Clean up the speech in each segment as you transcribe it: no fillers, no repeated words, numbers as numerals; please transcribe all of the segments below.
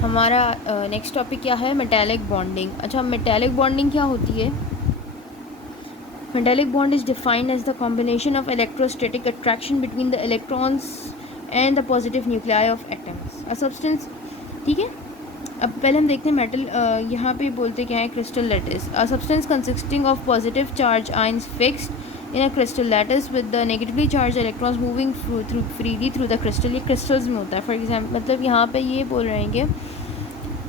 हमारा next topic क्या है? Metallic bonding. अच्छा, मेटालिक बॉन्डिंग क्या होती है? Metallic bond is defined as the combination of electrostatic attraction between the electrons and the positive nuclei of atoms a substance. ठीक है, अब पहले हम देखते हैं मेटल। यहाँ पे बोलते क्या है? Crystal lattice, a substance consisting of positive charge ions fixed in a crystal lattice with the negatively charge electrons moving through freely through the crystal. ये क्रिस्टल्स में होता है। फॉर एग्जाम्पल, मतलब यहाँ पे ये बोल रहे हैं कि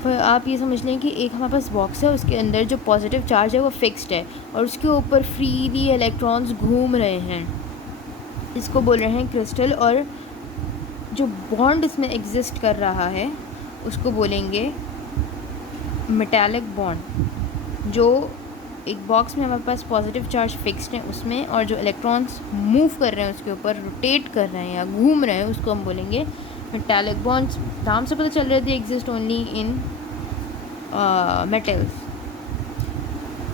आप ये समझ लें कि एक हमारे पास बॉक्स है, उसके अंदर जो पॉजिटिव चार्ज है वो फिक्स्ड है और उसके ऊपर फ्रीली इलेक्ट्रॉन्स घूम रहे हैं। इसको बोल रहे हैं क्रिस्टल। और जो बॉन्ड इसमें एग्जिस्ट कर रहा है उसको बोलेंगे मेटालिक बॉन्ड। जो एक बॉक्स में हमारे पास पॉजिटिव चार्ज फिक्स्ड है उसमें, और जो इलेक्ट्रॉन्स मूव कर रहे हैं उसके ऊपर, रोटेट कर रहे हैं या घूम रहे हैं, उसको हम बोलेंगे मेटालिक बॉन्ड्स। नाम से पता चल रहा है they exist only in metals.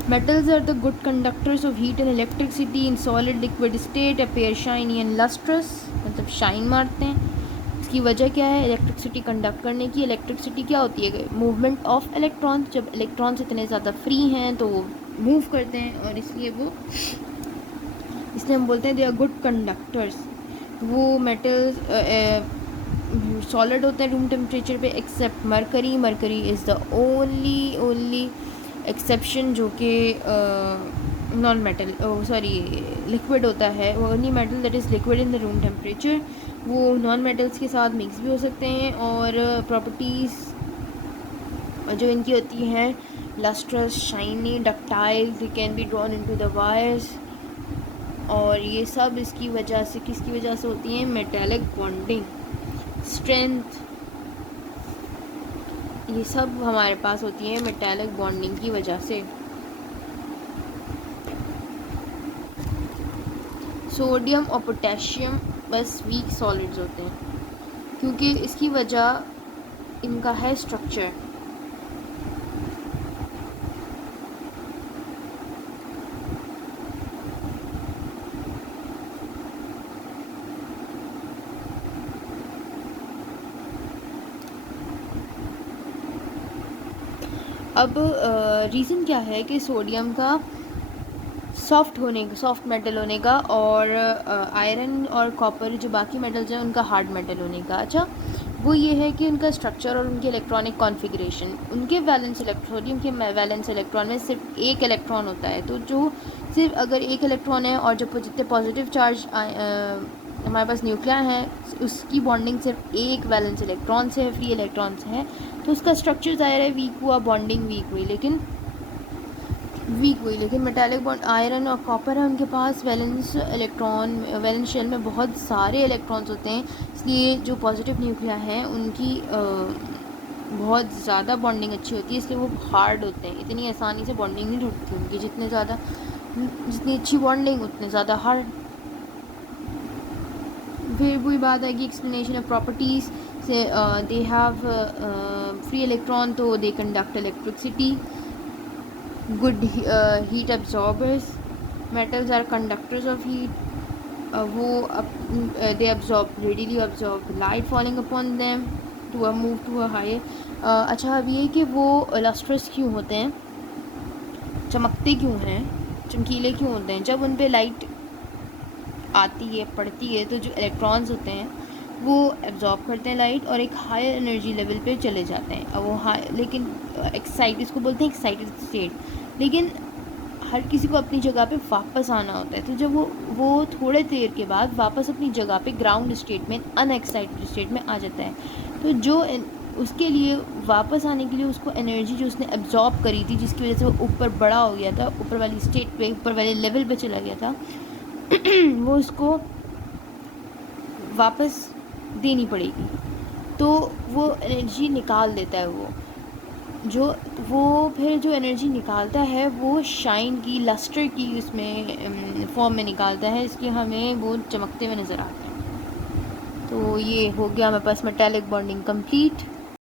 Metals are the good conductors of heat and electricity in solid liquid state, appear shiny and lustrous, मतलब शाइन मारते हैं। इसकी वजह क्या है? इलेक्ट्रिसिटी कंडक्ट करने की। इलेक्ट्रिसिटी क्या होती है? Movement of electron. जब इलेक्ट्रॉन्स इतने ज़्यादा फ्री हैं तो वो मूव करते हैं और इसलिए इसलिए हम बोलते हैं दे आर गुड कंडक्टर्स। वो मेटल्स सॉलिड होते हैं रूम टेम्परेचर पे, except mercury. Mercury is the only exception जो कि नॉन मेटल, सॉरी, लिक्विड होता है। वो only metal that is liquid in the room temperature. वो नॉन मेटल्स के साथ मिक्स भी हो सकते हैं। और प्रॉपर्टीज़ जो इनकी होती हैं, lustrous, shiny, ductile, they can be drawn into the wires. और ये सब इसकी वजह से, किसकी वजह से होती है? Metallic bonding. स्ट्रेंथ, ये सब हमारे पास होती है मेटालिक बॉन्डिंग की वजह से। सोडियम और पोटेशियम बस वीक सॉलिड्स होते हैं क्योंकि इसकी वजह इनका है स्ट्रक्चर। अब रीज़न क्या है कि सोडियम का सॉफ्ट मेटल होने का, और आयरन और कॉपर जो बाकी मेटल्स हैं उनका हार्ड मेटल होने का। अच्छा, वो ये है कि उनका स्ट्रक्चर और उनके इलेक्ट्रॉनिक कॉन्फ़िगरेशन। उनके सोडियम के वैलेंस इलेक्ट्रॉन में सिर्फ एक इलेक्ट्रॉन होता है। तो जो सिर्फ अगर एक इलेक्ट्रॉन है और जो जितने पॉजिटिव चार्ज हमारे पास न्यूक्लियर हैं उसकी बॉन्डिंग सिर्फ एक वैलेंस इलेक्ट्रॉन से है, फ्री इलेक्ट्रॉन से है, तो उसका स्ट्रक्चर ज़ाहिर है वीक हुआ, बॉन्डिंग वीक हुई। लेकिन मेटालिक बॉन्ड आयरन और कॉपर है, उनके पास वैलेंस शेल में बहुत सारे इलेक्ट्रॉन्स होते हैं। इसलिए जो पॉजिटिव न्यूक्लियर हैं उनकी बहुत ज़्यादा बॉन्डिंग अच्छी होती है, इसलिए वो हार्ड होते हैं। इतनी आसानी से बॉन्डिंग नहीं टूटती उनकी। जितनी अच्छी बॉन्डिंग उतने ज़्यादा हार्ड। फिर वही बात आएगी एक्सप्लेनेशन ऑफ प्रॉपर्टीज़ से। दे हैव फ्री इलेक्ट्रॉन, तो they conduct electricity. good heat absorbers. Metals are conductors of heat. They readily absorb light falling upon them to move to a higher. अच्छा, अब ये कि वो लस्ट्रस क्यों होते हैं, चमकते क्यों हैं, चमकीले क्यों होते हैं? जब उन पे लाइट आती है, पड़ती है, तो जो इलेक्ट्रॉन्स होते हैं वो एब्जॉर्ब करते हैं लाइट और एक हायर एनर्जी लेवल पे चले जाते हैं। अब वो लेकिन इसको बोलते हैं एक्साइटेड स्टेट। लेकिन हर किसी को अपनी जगह पे वापस आना होता है। तो जब वो थोड़े देर के बाद वापस अपनी जगह पे ग्राउंड स्टेट में, अनएक्साइटेड स्टेट में आ जाता है। तो जो उसके लिए वापस आने के लिए उसको एनर्जी जो उसने एब्जॉर्ब करी थी, जिसकी वजह से वो ऊपर बड़ा हो गया था, ऊपर वाली स्टेट पे, ऊपर वाले लेवल पे चला गया था, वो उसको वापस देनी पड़ेगी। तो वो एनर्जी निकाल देता है। वो फिर जो एनर्जी निकालता है वो शाइन की, लस्टर की उसमें फॉर्म में निकालता है, इसलिए हमें वो चमकते हुए नज़र आते हैं। तो ये हो गया हमारे पास मेटालिक बॉन्डिंग कंप्लीट।